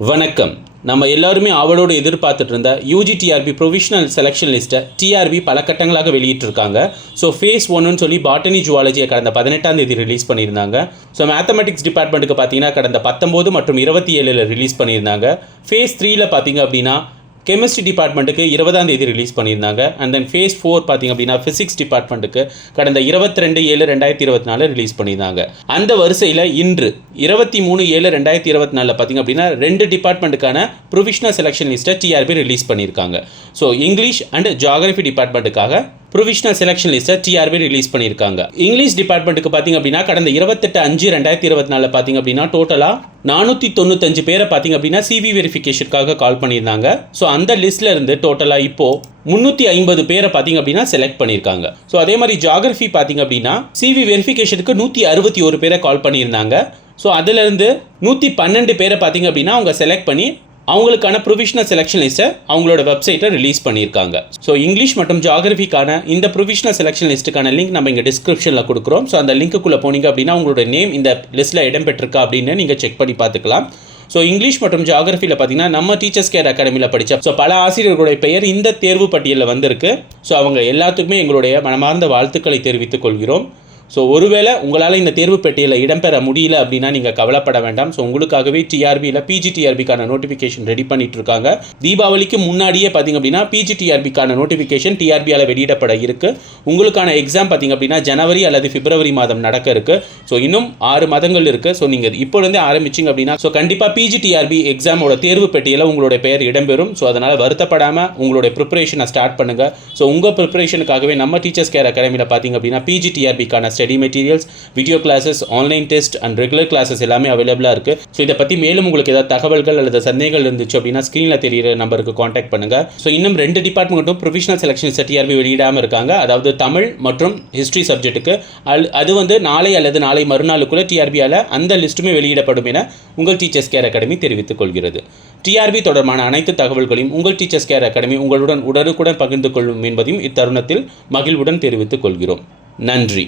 வணக்கம். நம்ம எல்லாருமே அவளோடு எதிர்பார்த்துட்டு இருந்த யூஜிடிஆர்பி ப்ரொவிஷனல் செலெக்ஷன் லிஸ்ட்டை டிஆர்பி பல கட்டங்களாக வெளியிட்டிருக்காங்க. ஸோ ஃபேஸ் 1ன்னு சொல்லி பாட்டனி ஜுவாலஜியை கடந்த 18ஆம் தேதி ரிலீஸ் பண்ணியிருந்தாங்க. ஸோ மேத்தமெட்டிக்ஸ் டிபார்ட்மெண்ட்டுக்கு பார்த்தீங்கன்னா கடந்த 19 மற்றும் 27 ரிலீஸ் பண்ணியிருந்தாங்க. ஃபேஸ் 3ல் பார்த்தீங்க அப்படின்னா கெமிஸ்ட்ரி டிபார்ட்மெண்ட்டுக்கு 20ஆம் தேதி ரிலீஸ் பண்ணியிருந்தாங்க. அண்ட் தென் ஃபேஸ் 4 பார்த்தீங்க அப்படின்னா ஃபிசிக்ஸ் டிபார்ட்மெண்ட்டுக்கு கடந்த 22/7/2024 ரிலீஸ் பண்ணியிருந்தாங்க. அந்த வரிசையில் இன்று 23/7/2024 பார்த்தீங்க அப்படின்னா 2 டிபார்ட்மெண்ட்டுக்கான ப்ரொவிஷனல் செலெக்ஷன் லிஸ்ட்டை டிஆர்பி ரிலீஸ் பண்ணியிருக்காங்க. ஸோ இங்கிலீஷ் அண்ட் ஜியாகிரஃபி டிபார்ட்மெண்ட்டுக்காக ப்ரொவிஷனல் செலெக்ஷன் லிஸ்ட்டை டிஆர்பி ரிலீஸ் பண்ணியிருக்காங்க. இங்கிலீஷ் டிபார்ட்மெண்ட்டுக்கு பார்த்தீங்க அப்படின்னா கடந்த 28/5/2024 பார்த்தீங்க அப்படின்னா டோட்டலாக 495 பேரை பார்த்தீங்க அப்படின்னா சிவி வெரிஃபிகேஷனுக்காக கால் பண்ணியிருந்தாங்க. ஸோ அந்த லிஸ்ட்டில் இருந்து டோட்டலாக இப்போது 350 பேரை பார்த்தீங்க அப்படின்னா செலக்ட் பண்ணியிருக்காங்க. ஸோ அதே மாதிரி ஜியாகிரஃபி பார்த்தீங்க அப்படின்னா சிவி வெரிஃபிகேஷனுக்கு 161 பேரை கால் பண்ணியிருந்தாங்க. ஸோ அதிலிருந்து 112 பேரை பார்த்தீங்க அப்படின்னா அவங்க செலக்ட் பண்ணி அவங்களுக்கான ப்ரொவிஷனல் செலெக்ஷன் லிஸ்ட்டை அவங்களோட வெப்சைட்டை ரிலீஸ் பண்ணியிருக்காங்க. ஸோ இங்கிலீஷ் மற்றும் ஜியாகிரஃபிக்கான இந்த ப்ரொவிஷனல் செலெக்ஷன் லிஸ்ட்டுக்கான லிங்க் நம்ம இங்கே டிஸ்கிரிப்ஷனில் கொடுக்குறோம். ஸோ அந்த லிங்க்குள்ளே போனீங்க அப்படின்னா உங்களோட நேம் இந்த லிஸ்ட்டில் இடம்பெற்றிருக்கா அப்படின்னு நீங்கள் செக் பண்ணி பார்த்துக்கலாம். ஸோ இங்கிலீஷ் மற்றும் ஜியாகிரஃபியில் பார்த்தீங்கன்னா நம்ம டீச்சர்ஸ் கேர் அகாடமியில் படித்த ஸோ பல ஆசிரியர்களுடைய பெயர் இந்த தேர்வு பட்டியலில் வந்திருக்கு. ஸோ அவங்க எல்லாத்துக்குமே எங்களுடைய மனமார்ந்த வாழ்த்துக்களை தெரிவித்துக் கொள்கிறோம். ஸோ ஒருவேளை உங்களால் இந்த தேர்வு பெட்டியில் இடம்பெற முடியல அப்படின்னா நீங்கள் கவலைப்பட வேண்டாம். ஸோ உங்களுக்காகவே டிஆர்பியில் பிஜிடிஆர்பிக்கான நோட்டிஃபிகேஷன் ரெடி பண்ணிட்டு இருக்காங்க. தீபாவளிக்கு முன்னாடியே பார்த்தீங்க அப்படின்னா பிஜிடிஆர்பிக்கான நோட்டிஃபிகேஷன் டிஆர்பியால் வெளியிடப்பட இருக்குது. உங்களுக்கான எக்ஸாம் பார்த்தீங்க அப்படின்னா ஜனவரி அல்லது பிப்ரவரி மாதம் நடக்க இருக்குது. ஸோ இன்னும் 6 மாதங்கள் இருக்குது. ஸோ நீங்கள் இப்போலேருந்தே ஆரம்பிச்சிங்க அப்படின்னா ஸோ கண்டிப்பாக பிஜிடிஆர்பி எக்ஸாமோட தேர்வு பெட்டியில் உங்களுடைய பெயர் இடம்பெறும். ஸோ அதனால் வருத்தப்படாமல் உங்களுடைய ப்ரிப்பரேஷனை ஸ்டார்ட் பண்ணுங்கள். ஸோ உங்கள் ப்ரிப்பரேஷனுக்காகவே நம்ம டீச்சர்ஸ் கேர் அகாடமியில் பார்த்தீங்க அப்படின்னா பிஜிடிஆர்பிக்கான study materials, video classes, online test and regular classes எல்லாமே அவைலபிளாக இருக்குது. ஸோ இதை பற்றி மேலும் உங்களுக்கு ஏதாவது தகவல்கள் அல்லது சந்தேகங்கள் இருந்துச்சு அப்படின்னா ஸ்க்ரீனில் தெரியிற நம்பருக்கு காண்டாக்ட் பண்ணுங்கள். ஸோ இன்னும் 2 டிபார்ட்மெண்ட்டும் ப்ரொவிஷனல் செலெக்ஷன் டிஆர்பி வெளியிடாமல் இருக்காங்க. அதாவது தமிழ் மற்றும் ஹிஸ்ட்ரி சப்ஜெக்ட்டுக்கு அது வந்து நாளை அல்லது நாளை மறுநாளுக்குள்ளே டிஆர்பியால் அந்த லிஸ்ட்டுமே வெளியிடப்படும் என உங்கள் டீச்சர்ஸ் கேர் அகாடமி தெரிவித்துக் கொள்கிறது. டிஆர்பி தொடர்பான அனைத்து தகவல்களையும் உங்கள் டீச்சர்ஸ் கேர் அகாடமி உங்களுடன் உடனுக்குடன் பகிர்ந்து கொள்ளும் என்பதையும் இத்தருணத்தில் மகிழ்வுடன் தெரிவித்துக் கொள்கிறோம். நன்றி.